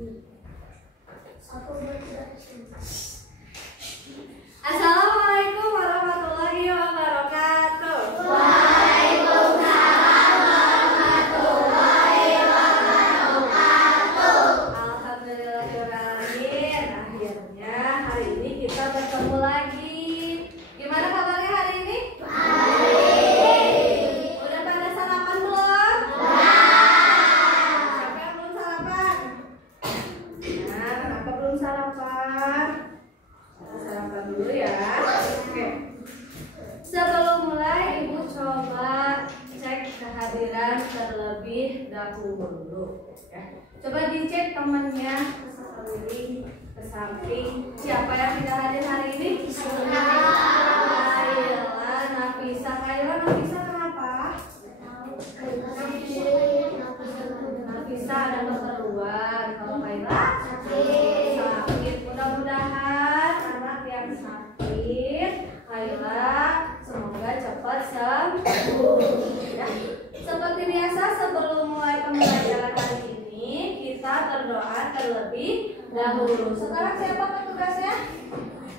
Assalamualaikum warahmatullahi wabarakatuh. Waalaikumsalam warahmatullahi wabarakatuh. Alhamdulillahirrahmanirrahim. Akhirnya hari ini kita bertemu lagi. Gimana kabarnya hari ini? Baik. Udah pada sarapan belum? Siapa yang belum sarapan? Nah, kenapa belum sarapan? Sarapan dulu ya. Oke. Sebelum mulai, Ibu coba cek kehadiran terlebih dahulu. Ya. Coba dicek temannya ke sekeliling, ke samping. Siapa yang tidak hadir hari ini? Nafisa kenapa? Nafisa ada keperluan. Kalau Kaila sakit. Mudah-mudahan anak yang sakit Kaila semoga cepat sembuh. Ya. Seperti biasa sebelum mulai pembelajaran hari ini kita berdoa terlebih dahulu. Sekarang siapa petugasnya?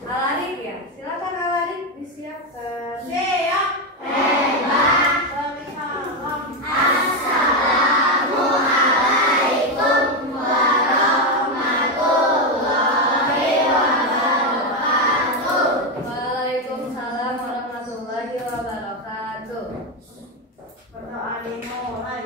Alarik ya. Silakan Alarik disiapkan. Siap. Hebat. Assalamualaikum warahmatullahi wabarakatuh. Waalaikumsalam warahmatullahi wabarakatuh. Berdoa dimulai.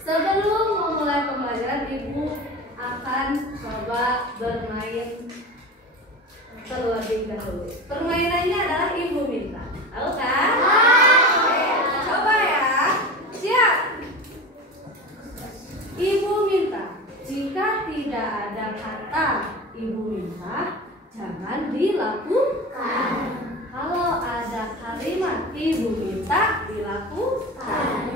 Sebelum memulai pembelajaran, Ibu akan akan coba bermain terlebih dahulu. Permainannya adalah Ibu minta. Tahu kan? Oke, coba ya. Siap. Ibu minta. Jika tidak ada kata Ibu minta, jangan dilakukan. Kalau ada kalimat Ibu minta, dilakukan.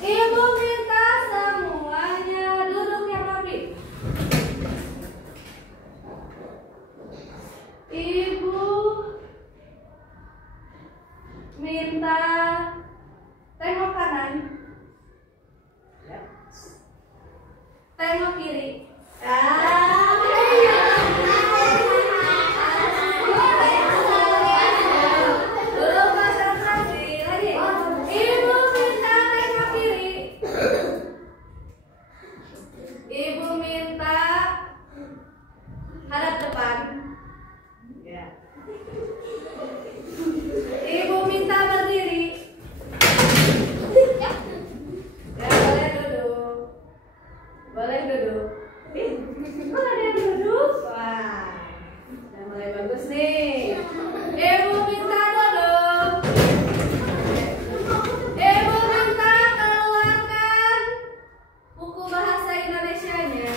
Ibu minta semuanya duduk yang rapi. Ibu minta tengok kanan, tengok kiri. Dulu konsentrasi lagi. Ibu minta tengok kiri. Ibu minta hadap depan. Ya. Ibu minta berdiri. Ya, boleh duduk. Boleh duduk. Kok ada yang duduk? Wah, udah mulai bagus nih. Ibu minta duduk. Ibu minta keluarkan buku bahasa Indonesianya.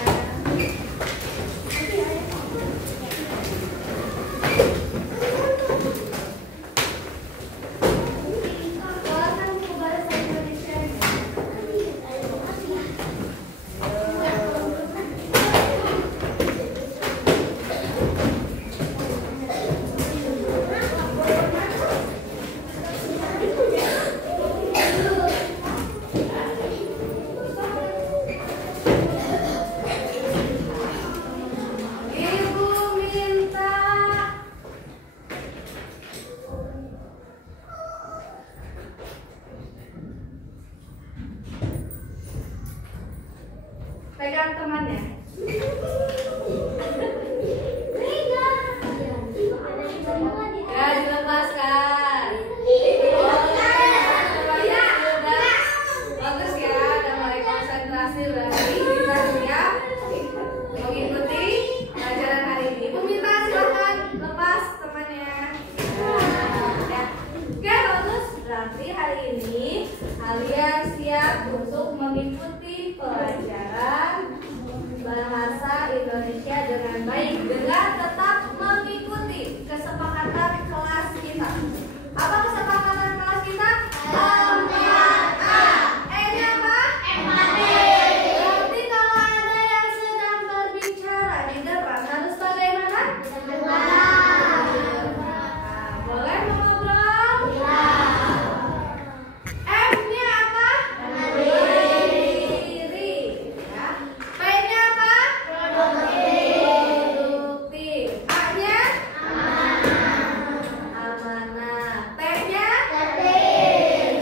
Keluarkan buku bahasa Indonesianya. Ibu minta pegang temannya. Ya, dilepaskan. Semuanya udah bagus ya, udah mulai konsentrasi berarti kita siap mengikuti pelajaran hari ini. Ibu minta silakan lepas temannya. Ya. Oke, bagus. Berarti hari ini kalian siap untuk mengikuti pelajaran bahasa Indonesia dengan baik dengan tetap mengikuti kesepakatan kelas kita. Apa kesepakatan kelas kita? 4A. E-nya apa? Berarti kalau ada yang sedang berbicara di depan harus bagaimana? Boleh mengobrol? M-nya apa? Mandiri. Ya. P-nya apa? Produktif. A-nya? Amanah. T-nya?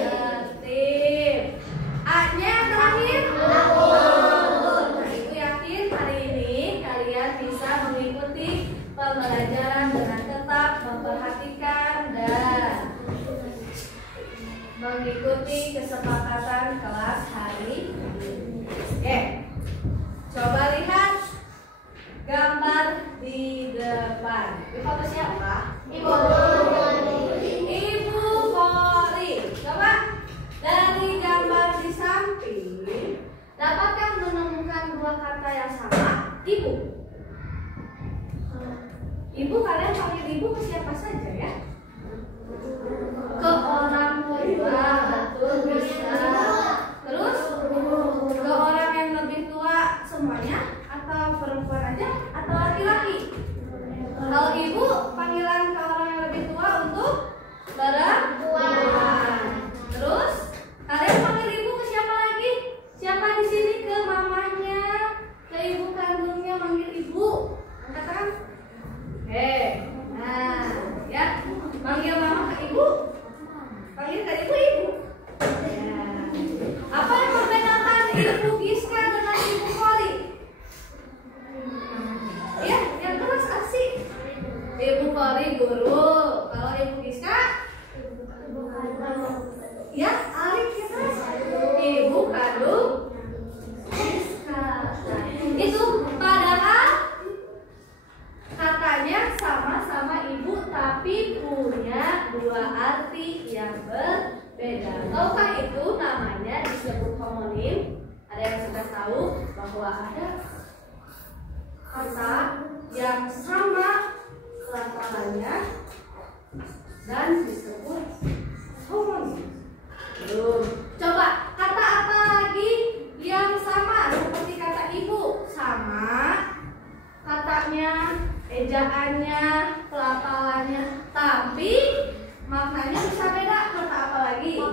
Tertib. A-nya terakhir? Lembut. Nah, Ibu yakin hari ini kalian bisa mengikuti pembelajaran dengan tetap memperhatikan dan mengikuti kesepakatan kelas hari ini. Oke, coba lihat gambar di depan. Ini foto siapa? Ibu Kori. Coba dari gambar di samping, dapatkah menemukan dua kata yang sama? Ibu. Ibu, kalian panggil ibu ke siapa saja ya? Ke orang tua, betul bisa. Terus ke orang yang lebih tua semuanya, atau perempuan aja, atau laki-laki? Kalau ibu, panggilan ke orang yang lebih tua untuk perempuan. Terus kalian panggil ibu ke siapa lagi? Siapa di sini ke mamanya, ke ibu kandungnya manggil ibu? Angkat tangan. Nah, ya, manggil mama ke ibu, panggil ke ibu. Ya. Apa yang membedakan Ibu Giska dengan Ibu Kori? Ya, yang keras asik. Ibu Kori guru, kalau Ibu Giska bahwa ada kata yang sama pelafalannya dan disebut homonim. Coba kata apa lagi yang sama seperti kata ibu? Sama katanya, ejaannya, pelafalannya, tapi maknanya bisa beda. Kata apa lagi?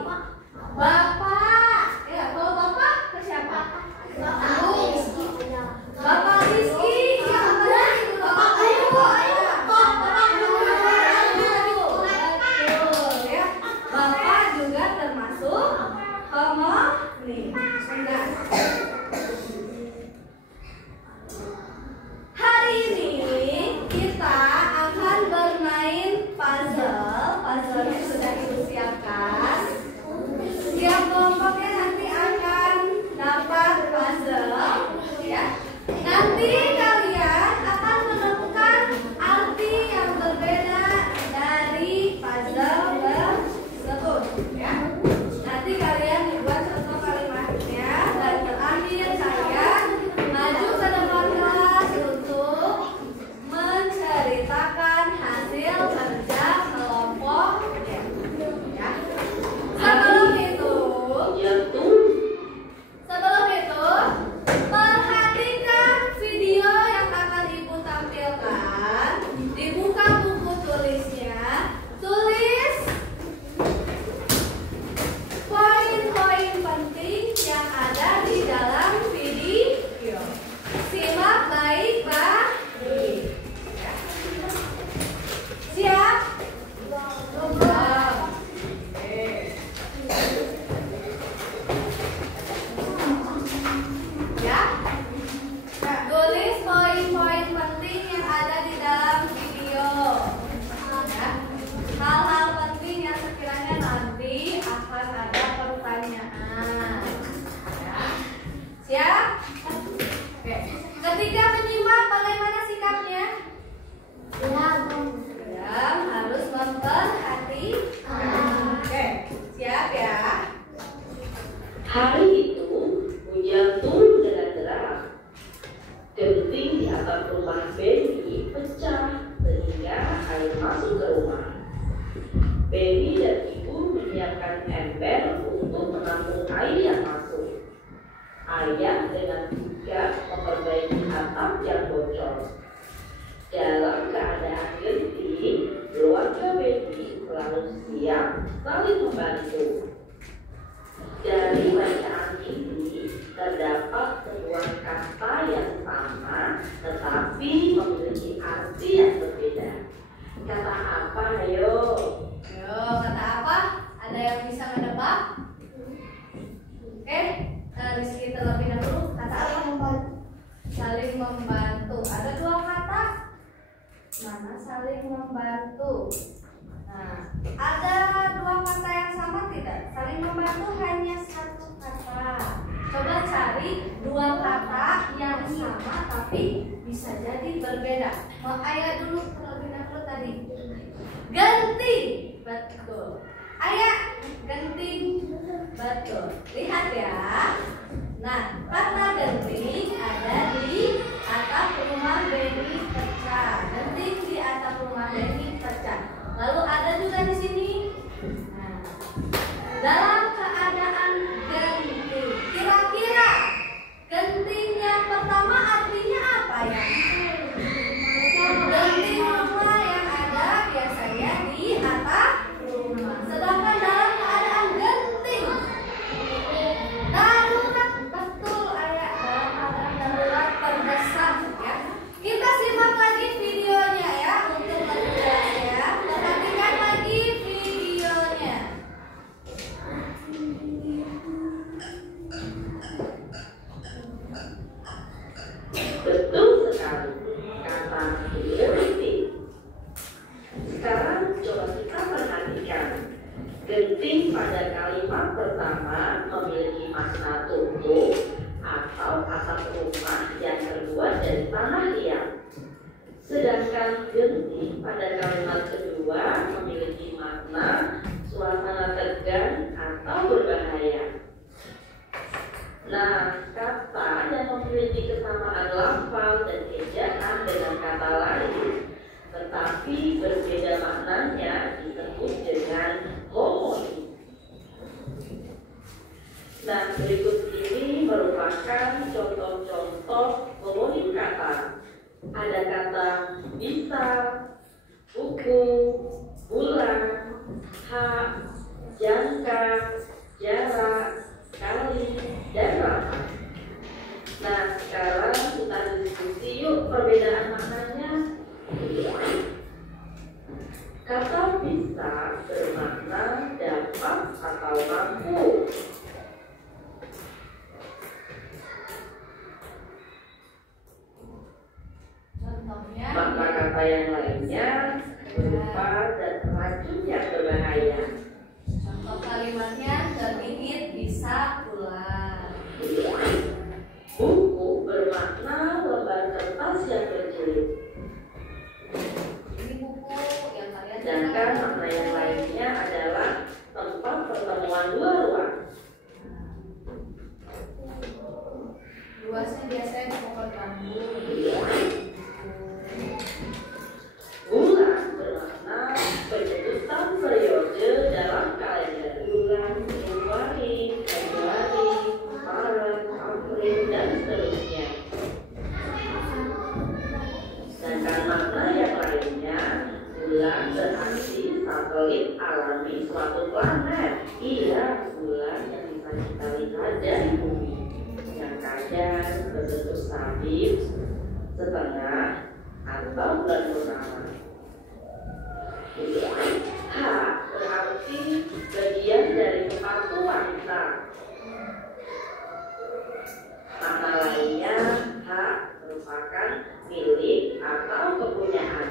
Bapak. Ya, kalau bapak ke siapa? Bapak Rizky. Ya, Bapak Ayu. Betul ya. Bapak juga termasuk homonim. Nah, hari ini kita akan bermain puzzle. Puzzle-nya sudah ibu siapkan. Setiap kelompoknya nanti akan dapat puzzle, ya. Nanti kalian akan menemukan arti yang berbeda dari puzzle tersebut, ya. Nanti kalian buat contoh kalimatnya dan terakhir kalian maju ke depan kelas untuk menceritakan hasil kerja kelompoknya, ya. Sebelum itu, perhatikan video yang akan ibu tampilkan. Dibuka buku tulisnya. Tulis poin-poin penting yang ada di dalam video. Simak baik-baik. Siap? Ya, tulis poin-poin penting yang ada di dalam video. Ya. Hal-hal penting yang sekiranya nanti akan ada pertanyaan. Ya. Siap? Oke. Ketika menyimak, bagaimana sikapnya? Diam, harus memperhatikan. Oke, siap ya? Hari itu hujan turun deras. Genting di atap rumah Benny pecah sehingga air masuk ke rumah. Benny dan ibu menyiapkan ember untuk menampung air yang masuk. Ayah dengan sigap memperbaiki atap yang bocor. Dalam keadaan genting, keluarga Benny selalu siap saling membantu. Dari bacaan ini terdapat sebuah kata yang sama tetapi memiliki arti yang berbeda. Kata apa? Ayo, kata apa? Ada yang bisa menebak? Oke, Rizky terlebih dahulu. Kata apa? Saling membantu. Ada dua kata. Mana saling membantu? Nah, ada dua kata yang sama tidak? Saling membantu hanya satu kata. Coba cari dua kata yang sama tapi bisa jadi berbeda. Mau ayah dulu terlebih dahulu tadi. Genting, betul. Ayah, genting, betul. Lihat ya. Nah, kata genting ada di atap rumah Benny pecah. Genting di atap rumah Benny pecah. Lalu ada juga di sini. Nah, dalam keadaan genting, kira-kira genting yang pertama artinya apa ya? Genting rumah yang ada biasanya di atap rumah. Sedangkan dalam keadaan genting darurat, betul ayah, dalam keadaan darurat terdesak ya. Kita simak lagi videonya ya untuk lebih jelas ya. Perhatikan lagi videonya. betul sekali kata genting. Sekarang coba kita perhatikan. Genting pada kalimat pertama memiliki makna tutup atau atap rumah yang terbuat dari tanah liat. Sedangkan genting pada kalimat kedua memiliki makna suasana tegang atau berbahaya. Nah, kata yang memiliki kesamaan lafal dan ejaan dengan kata lain, tetapi berbeda maknanya disebut dengan homonim. Nah, berikut ini merupakan contoh-contoh homonim kata. Ada kata bisa, buku, bulan, hak, jangka, jarak, kali, dan rapat. Nah, sekarang kita diskusi yuk perbedaan maknanya. Kata bisa bermakna dapat atau mampu. Contohnya. Makna kata yang lainnya berupa dan racun yang berbahaya. Contoh kalimatnya terpikir bisa pulang. Buku bermakna lembar kertas yang berjilid. Ini buku yang kalian Sedangkan makna yang lainnya adalah tempat pertemuan dua ruang. luasnya biasanya di pokok bambu. Bulan bermakna penyebutan periode dalam kalender. Bulan Januari, Februari, Maret, April, dan seterusnya. Sedangkan makna yang lainnya, bulan berarti satelit alami suatu planet. Iya, bulan yang bisa kita lihat dari bumi, yang kadang berbentuk sabit, setengah, atau bulan purnama. H berarti bagian dari sepatu wanita. Makna lainnya, H merupakan milik atau kepunyaan.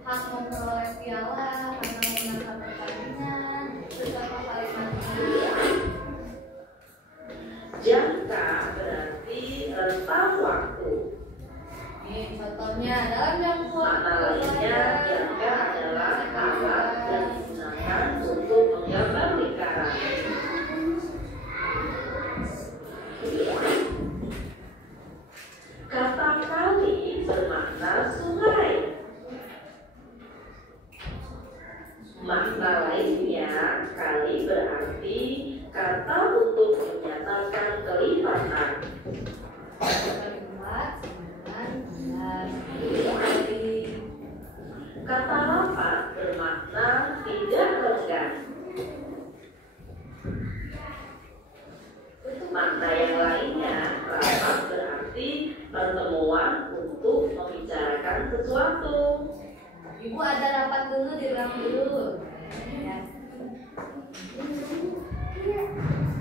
Hak memperoleh piala karena memenangkan pertandingan. Contoh kalimatnya. Jangka berarti rentang waktu. Nih contohnya dalam jangka Makna lainnya, jangka adalah alat yang digunakan untuk menggambar lingkaran. Kata kali bermakna sungai. Makna lainnya, kali berarti kata untuk menyatakan kelipatan. kalimat 19 Kata rapat bermakna tidak renggan. Makna yang lainnya, rapat berarti pertemuan untuk membicarakan sesuatu. Ibu ada rapat dulu di ruang dulu. Ya.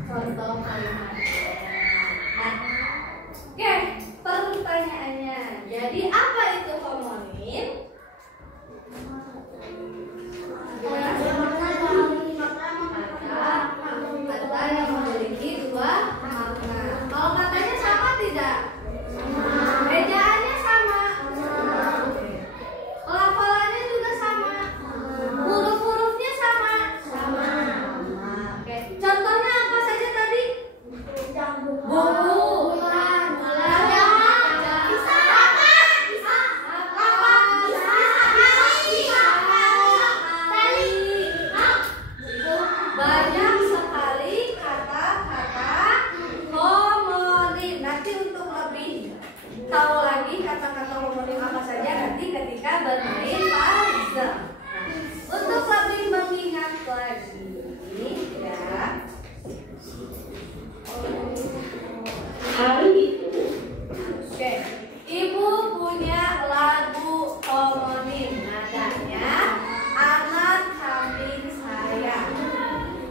Contoh kalimatnya. Nah, oke, pertanyaannya. Jadi apa itu homonim? Kata yang memiliki dua makna. Kalau maknanya sama tidak? Ejaannya sama. Pelafalannya juga sama. Huruf-hurufnya sama. Oke. Contohnya apa saja tadi? Buku. Banyak sekali kata-kata homonim. Nanti untuk lebih tahu lagi kata-kata homonim apa saja nanti ketika bermain puzzle. Untuk lebih mengingat lagi, ya. Hari itu, Oke, Ibu punya lagu homonim. Nadanya anak kambing saya.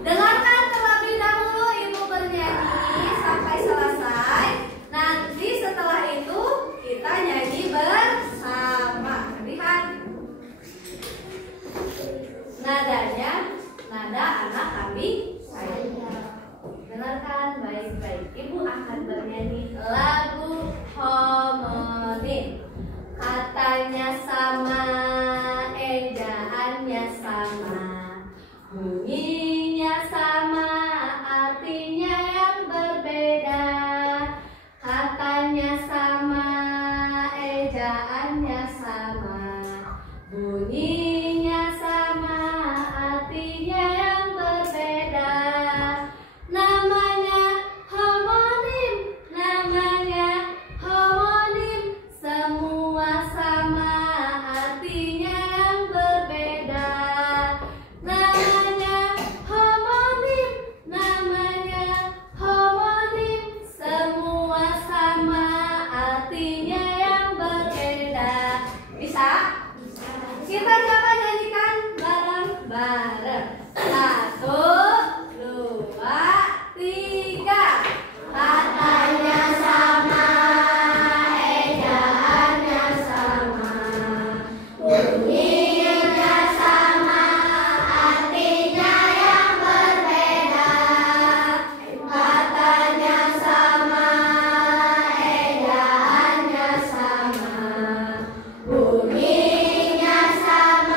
Dengarkan terlebih dahulu Ibu bernyanyi sampai selesai. Nanti setelah itu kita nyanyi bersama. Lihat. Kita coba nyanyikan bareng-bareng. 1, 2, 3. Katanya sama, ejaannya sama, bunyinya sama, artinya yang berbeda. Katanya sama, ejaannya sama, bunyinya sama.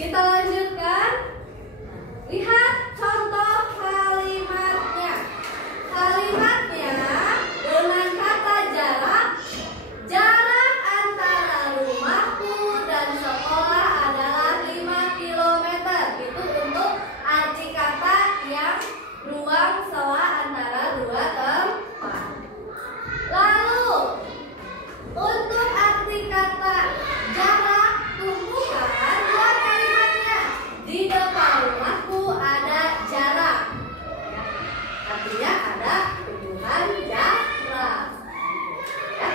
Kita lanjutkan. Lihat contoh kalimatnya. Kalimatnya dengan kata jarak. Jarak antara rumahku dan sekolah adalah 5 km. Itu untuk arti kata yang ruang sewa antara dua tempat. Lalu untuk arti kata jarak, tumpukan dua kalimatnya. Di depan rumahku ada jarak. Artinya ada tumpukan jarak. Ya.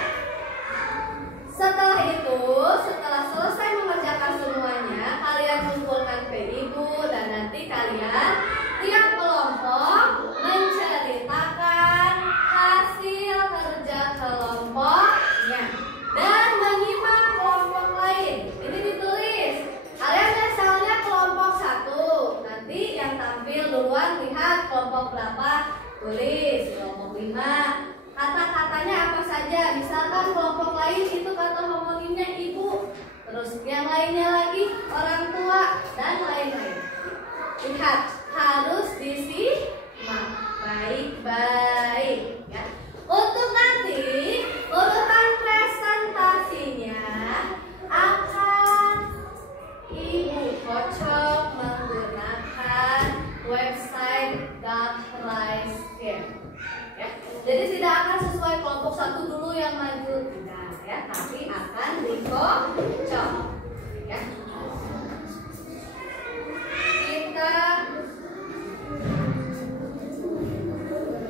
Setelah itu, setelah selesai mengerjakan semuanya, kalian kumpulkan ke ibu dan nanti kalian tiap kelompok menceritakan hasil kerja kelompoknya dan menyimak kelompok lain. Ini ditulis. Kalian misalnya kelompok 1, nanti yang tampil duluan lihat kelompok berapa, tulis kelompok 5. Kata-katanya apa saja? Misalkan kelompok lain itu kata homonimnya ibu, terus yang lainnya lagi orang tua dan lain-lain. Lihat, harus disimak baik-baik ya. Untuk nanti urutan presentasinya akan ibu kocok menggunakan website .risecare ya. Jadi tidak akan sesuai kelompok 1 dulu yang maju, tidak ya, tapi akan dikocok ya. Kita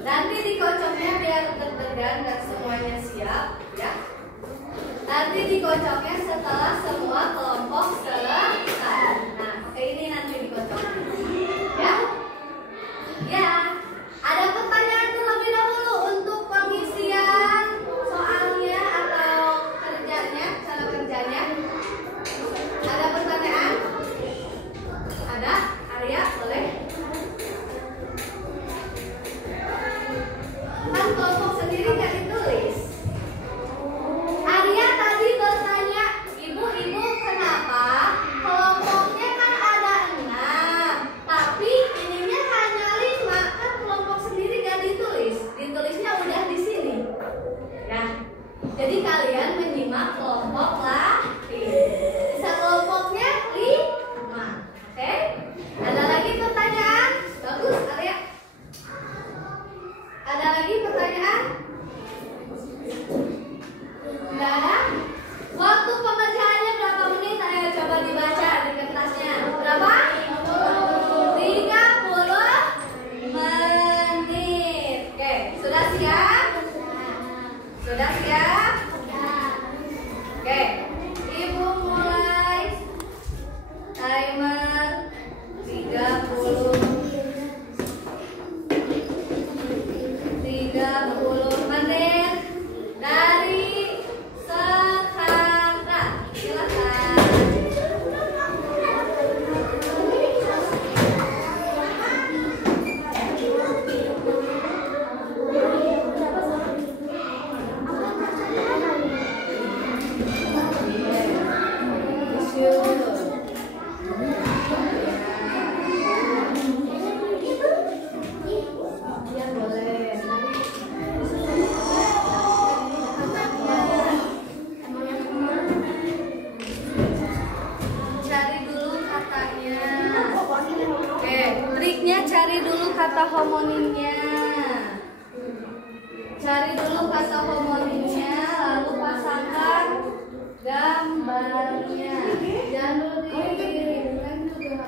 nanti dikocoknya biar deg-degan dan semuanya siap ya. Nanti dikocoknya setelah semua kelompok selesai. Nah, ini nanti dikocoknya ya. Ya, ada pertanyaan terlebih dahulu untuk pengisian soalnya atau kerjanya, cara kerjanya. Ada pertanyaan? Ada? Arya, boleh? Kan kelompok sendiri nggak ditulis. Arya tadi bertanya, ibu-ibu kenapa kelompoknya kan ada 6, tapi ininya hanya 5, kan kelompok sendiri nggak ditulis. Ditulisnya udah di sini. Ya, jadi kalian menyimak kelompok lain. Bisa kelompoknya 5. Oke? Ada lagi pertanyaan? Bagus, Arya. Ada lagi pertanyaan? Enggak ada? Waktu pengerjaannya berapa menit? Ayo coba dibaca di kertasnya. Berapa? 30 menit. Oke, sudah siap? Sudah siap? Oke, ibu mulai. Timer 30 menit dari sekarang. Silakan. Ya, boleh. Cari dulu katanya. Oke, triknya cari dulu kata homonimnya. Cari dulu kata homonimnya, lalu pasangkan gambarnya. Jangan dulu dikirim, kan juga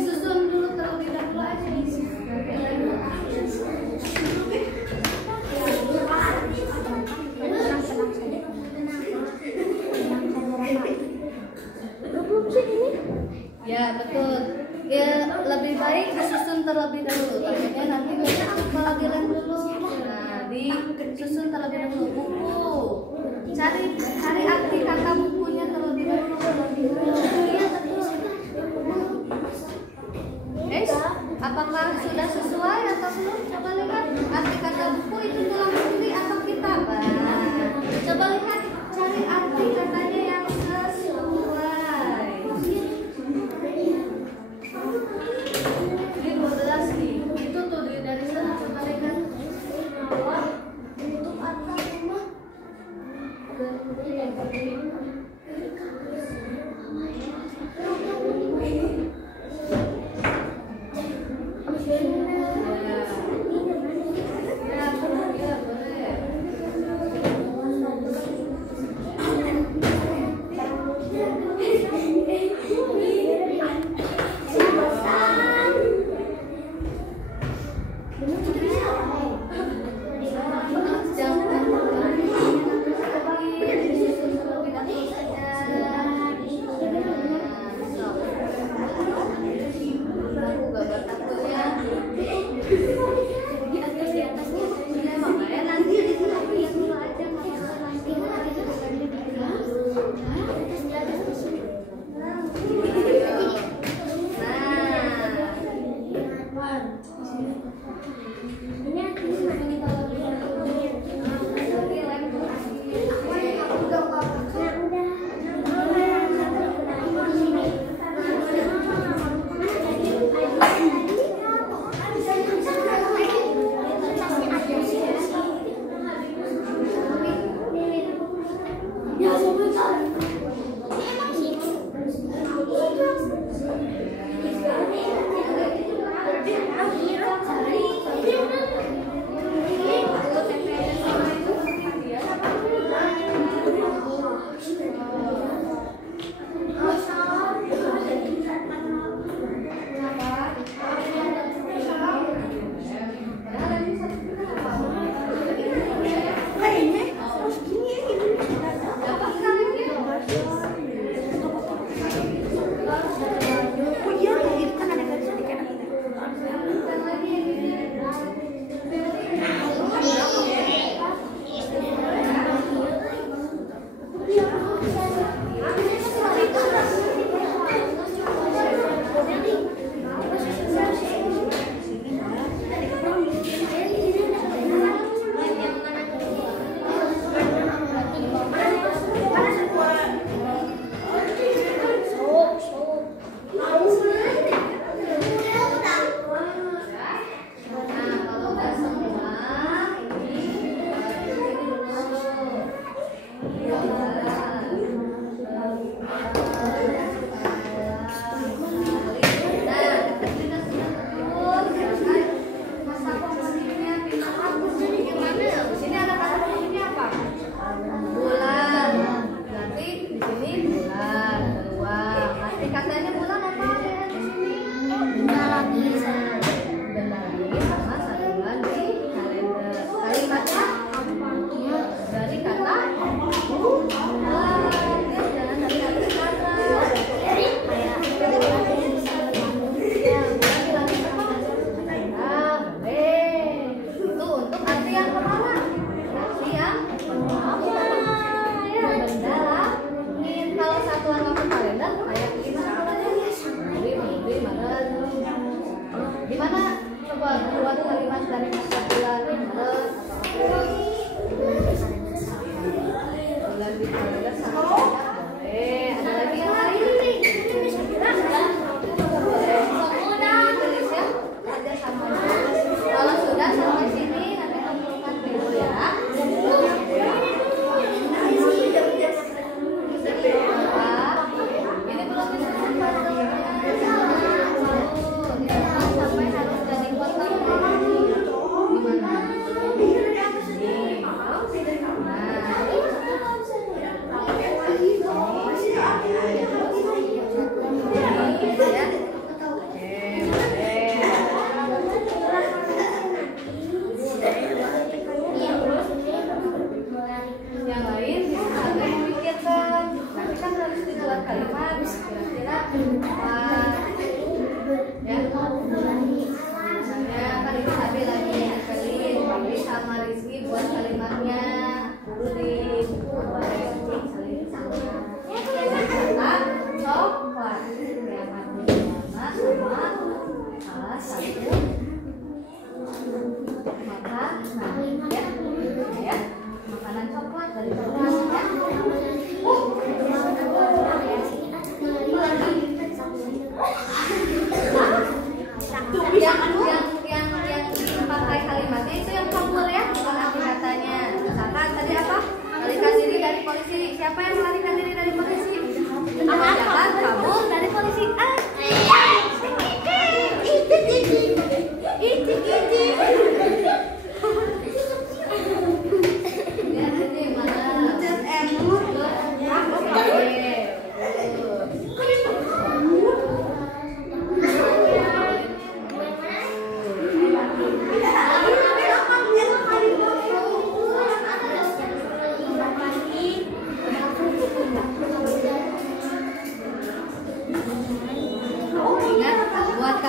disusun dulu terlebih dahulu aja. Ya, betul. Ya, lebih baik disusun terlebih dahulu. Takutnya nanti pelajaran dulu. Nah, disusun terlebih dahulu buku. Cari arti kata bukunya terlebih dahulu. Iya, betul. Apakah sudah sesuai atau belum? Coba lihat arti kata buku itu tulang sendiri atau kitaban. Coba lihat, cari arti katanya yang sesuai.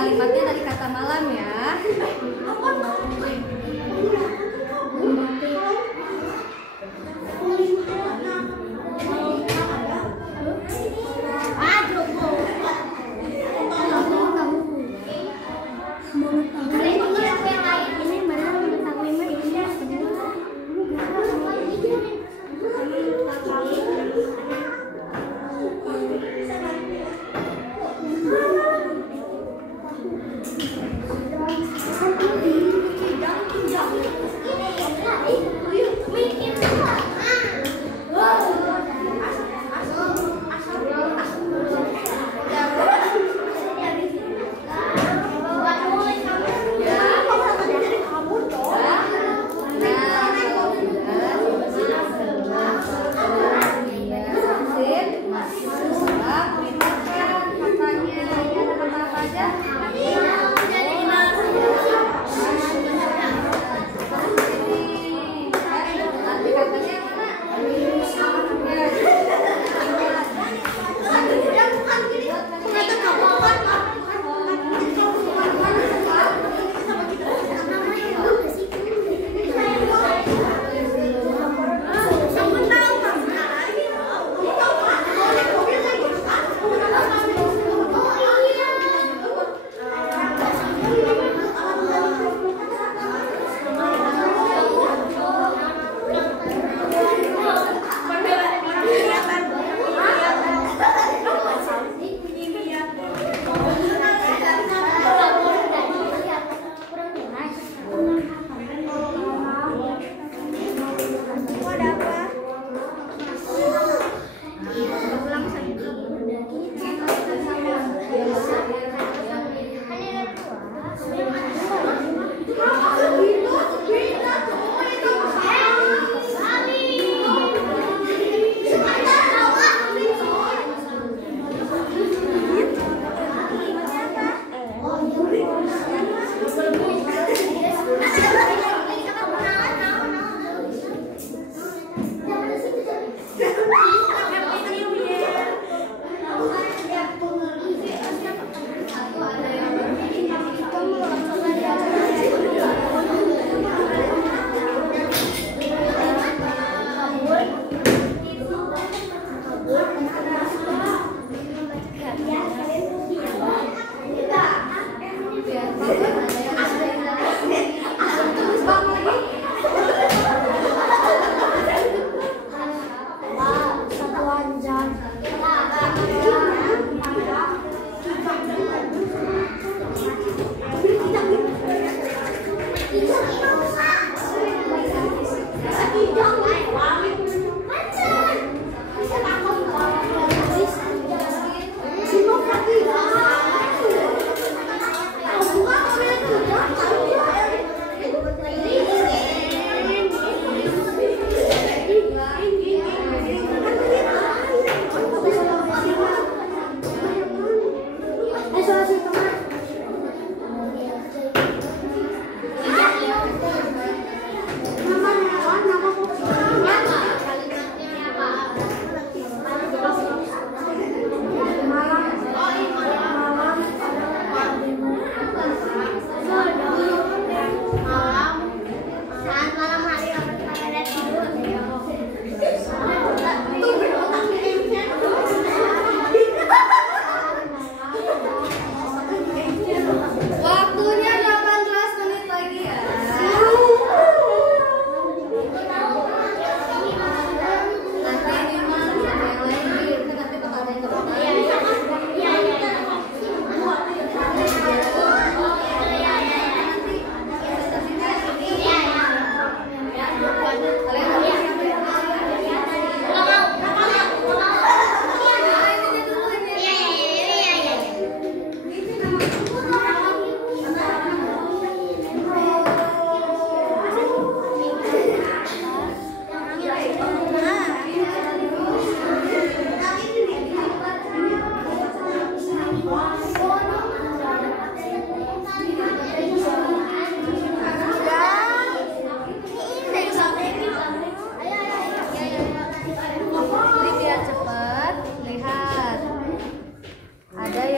kalimatnya dari kata malam ya.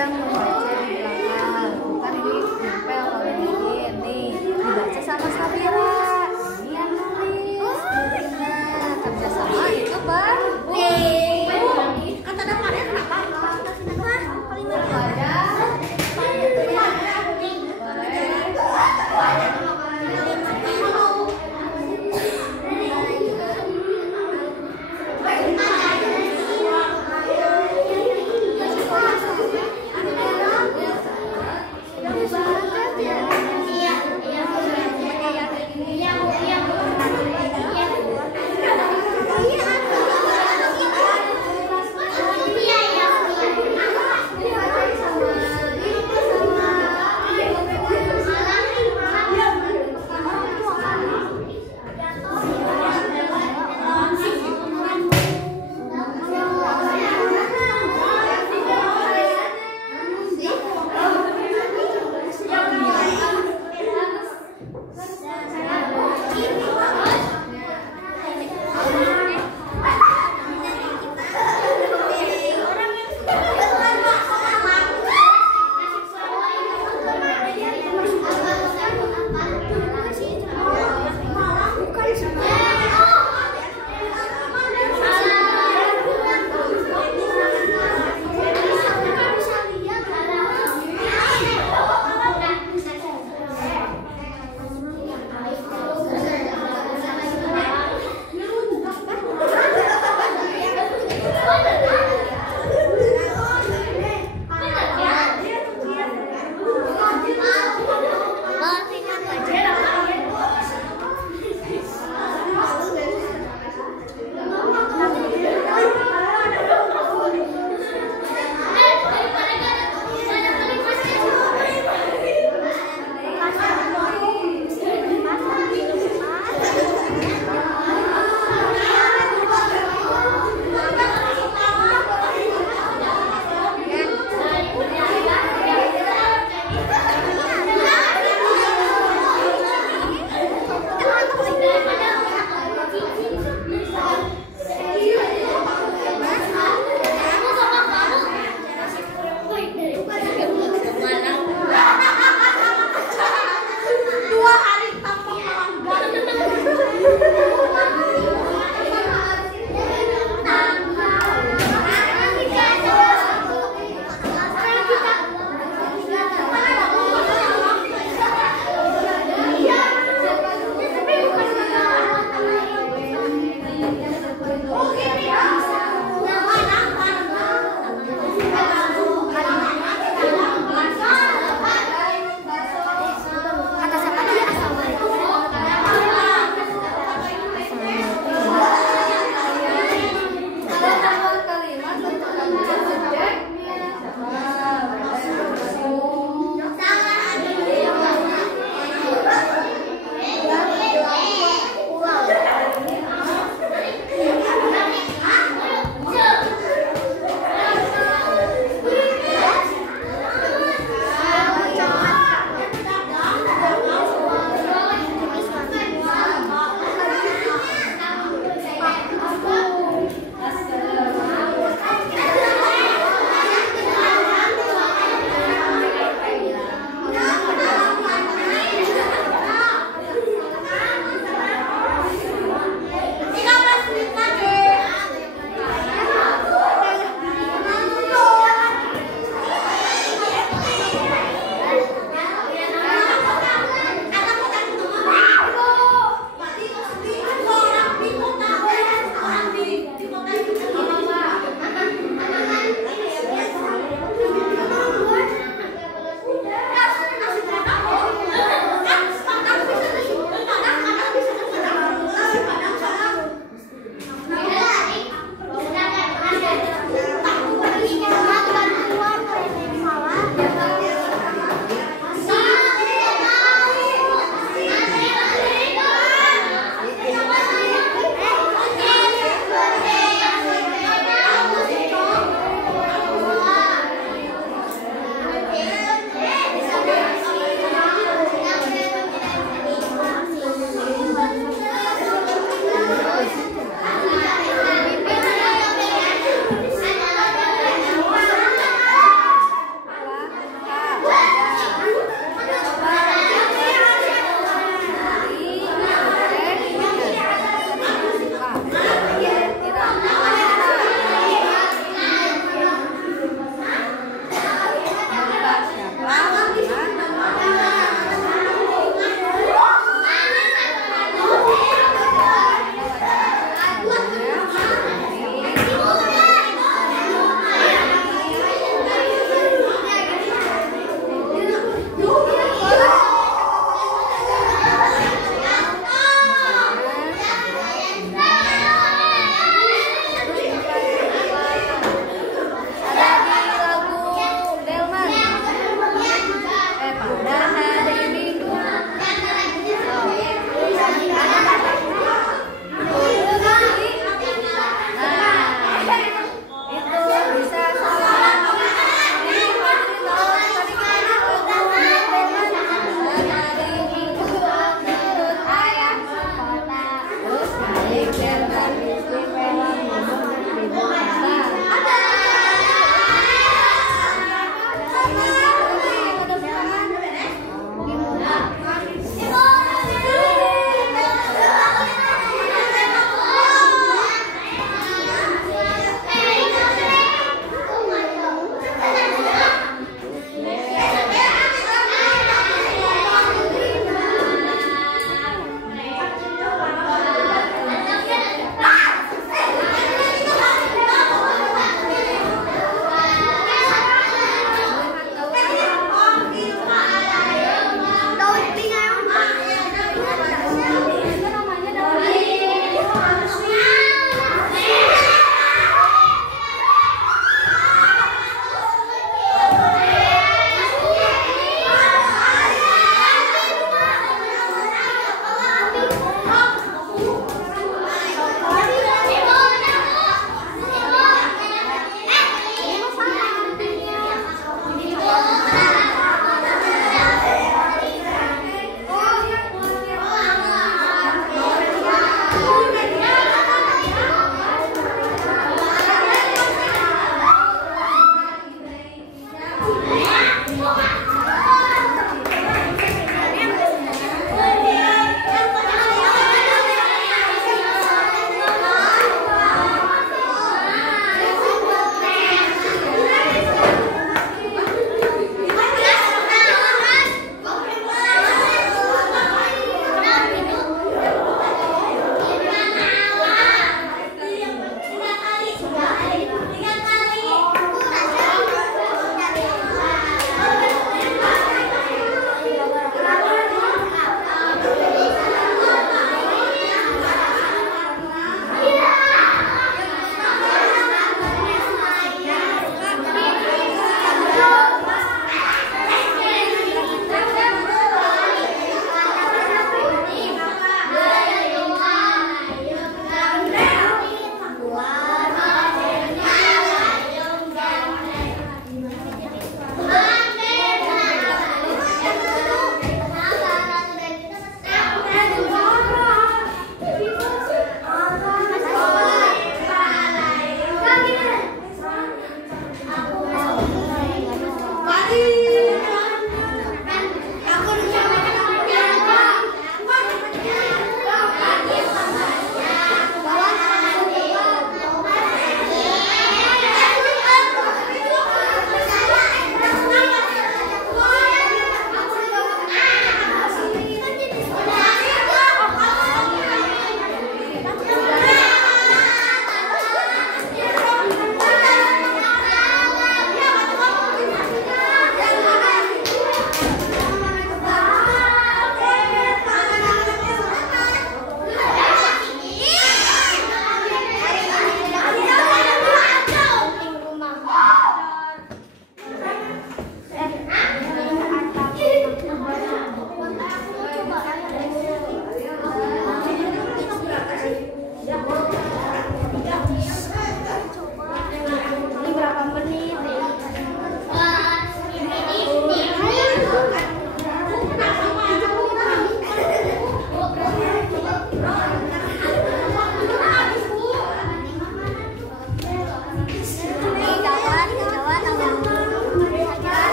yang membaca di belakang, bukan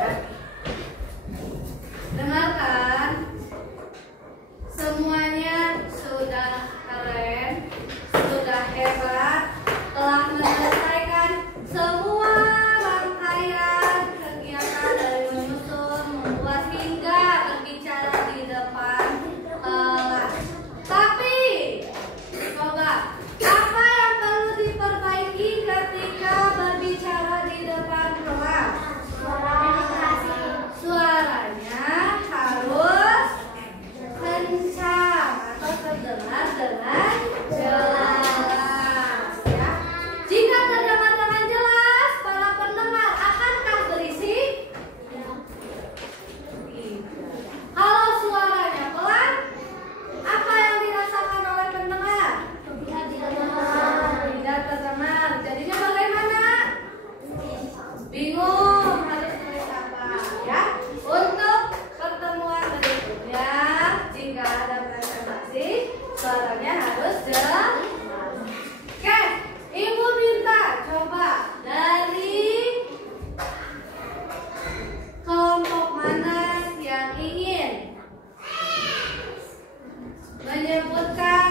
ya. Dengarkan, semuanya sudah keren, sudah hebat, telah menyelesaikan semua rangkaian kegiatan dari menyusun, membuat hingga berbicara di depan kelas. Tapi coba, apa yang perlu diperbaiki ketika berbicara di depan kelas? Suaranya harus kencang atau terdengar dengan jelas ya. Jika terdengar dengan jelas, para pendengar akankah berisik? Kalau suaranya pelan, apa yang dirasakan oleh pendengar? Tidak terdengar. Jadinya bagaimana? Bingung, harus tulis apa ya? Untuk pertemuan berikutnya, jika ada presentasi, suaranya harus jelas. Oke, Ibu minta coba dari kelompok mana yang ingin menyebutkan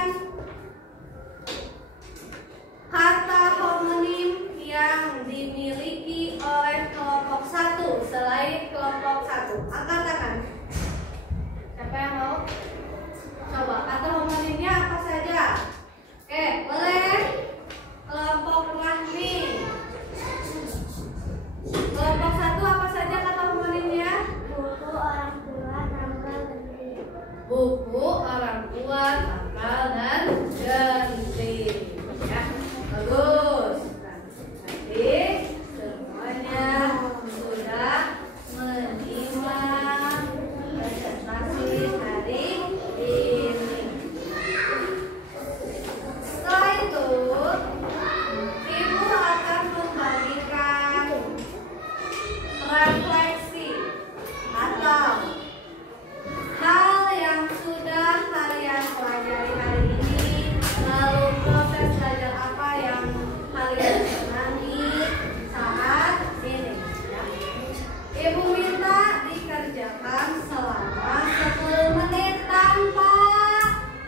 kata homonim yang dimiliki oleh kelompok 1 selain kelompok 1. Angkat tangan. Siapa yang mau? Coba kata homonimnya apa saja? Oke, boleh. Kelompok Rahmi. Kelompok 1 apa saja kata homonimnya? Buku, orang tua, tanggal, genti. Buku, orang tua, tanggal, dan genti. Ya, bagus. Nanti semuanya sudah menyimak presentasi hari ini. Setelah itu, Ibu akan membagikan refleksi atau hal yang sudah kalian pelajari hari ini, lalu proses belajar apa yang kalian senangi saat ini ya. Ibu minta dikerjakan selama 10 menit tanpa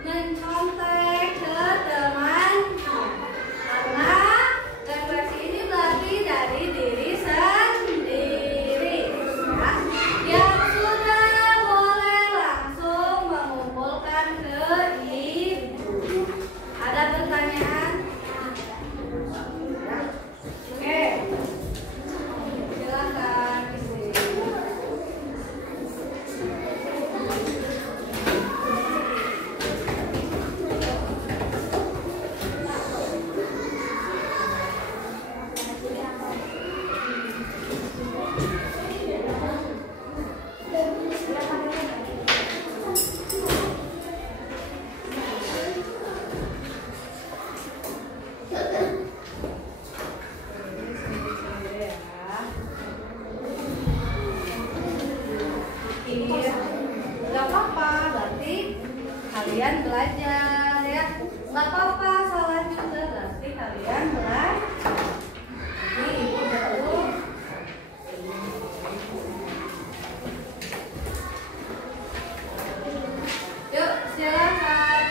mencontek ke temannya, karena refleksi ini berarti dari diri sendiri ya. Yang sudah boleh langsung mengumpulkan ke ibu. Ada pertanyaan? Ya. Oke, silakan ibu. Gak apa-apa, berarti kalian belajar ya. Gak apa-apa, salah juga, berarti kalian belajar. Ini ibu baru. Yuk, silakan.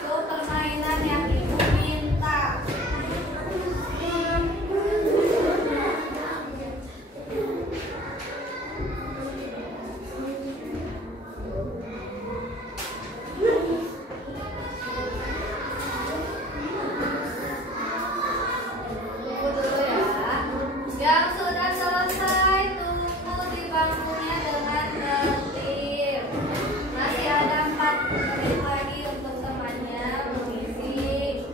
itu permainan yang ibu minta. Tunggu dulu ya. Yang sudah selesai tunggu di bangkunya dengan tertib. Masih ada 4 menit lagi untuk temannya mengisi.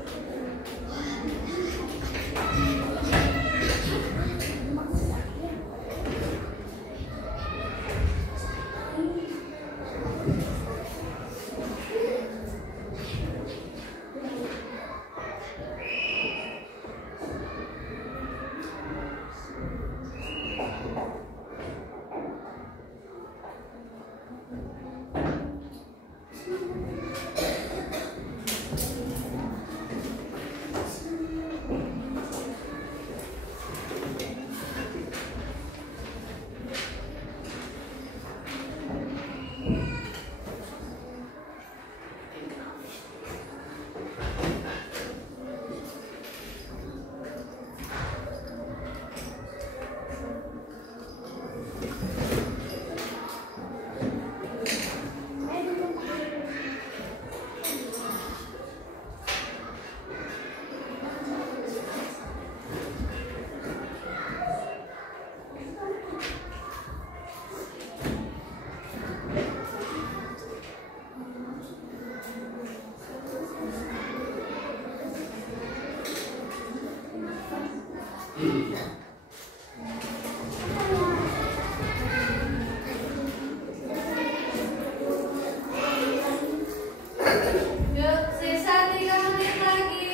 Yuk, sisa 3 menit lagi.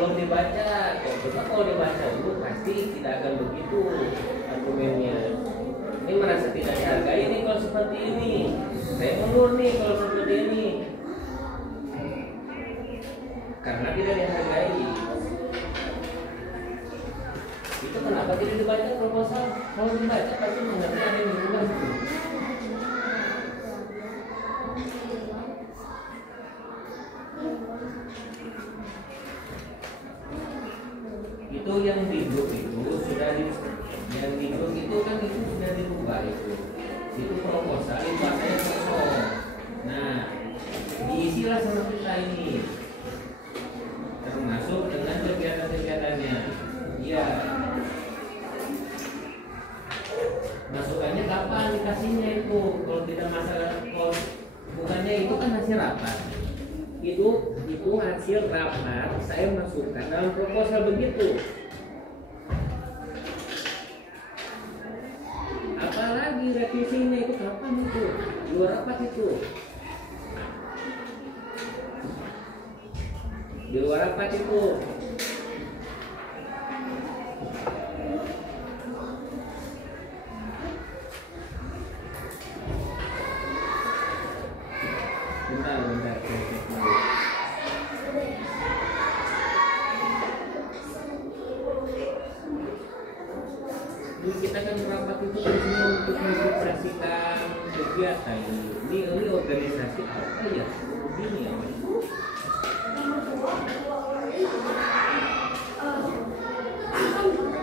belum dibaca. Kalau dibaca dulu pasti tidak akan begitu argumennya. Ini merasa tidak dihargai nih kalau seperti ini. Saya mundur nih kalau seperti ini. Karena tidak dihargai. Itu kenapa tidak dibaca proposal? Kalau dibaca pasti mengerti ada yang berubah. Itu yang di grup itu sudah yang di grup itu kan itu sudah dirubah itu proposal itu ada kosong. Nah, diisilah sama kita ini termasuk dengan kegiatan-kegiatannya. Ya, masukannya kapan dikasihnya itu? Kalau tidak masalah, kalau bukannya itu kan hasil rapat. Itu hasil rapat saya masukkan dalam proposal begitu. Apalagi revisinya itu kapan itu? Luar rapat itu. Di luar rapat itu. Bentar. Ini kita kan rapat itu fungsinya untuk mensuksesikan kegiatan. Ini organisasi apa ya? Begini ya.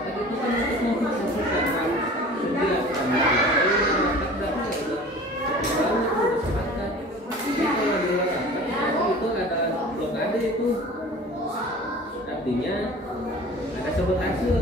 Tadi itu kan untuk mensuksesikan kegiatan. Itu artinya ada sabotase.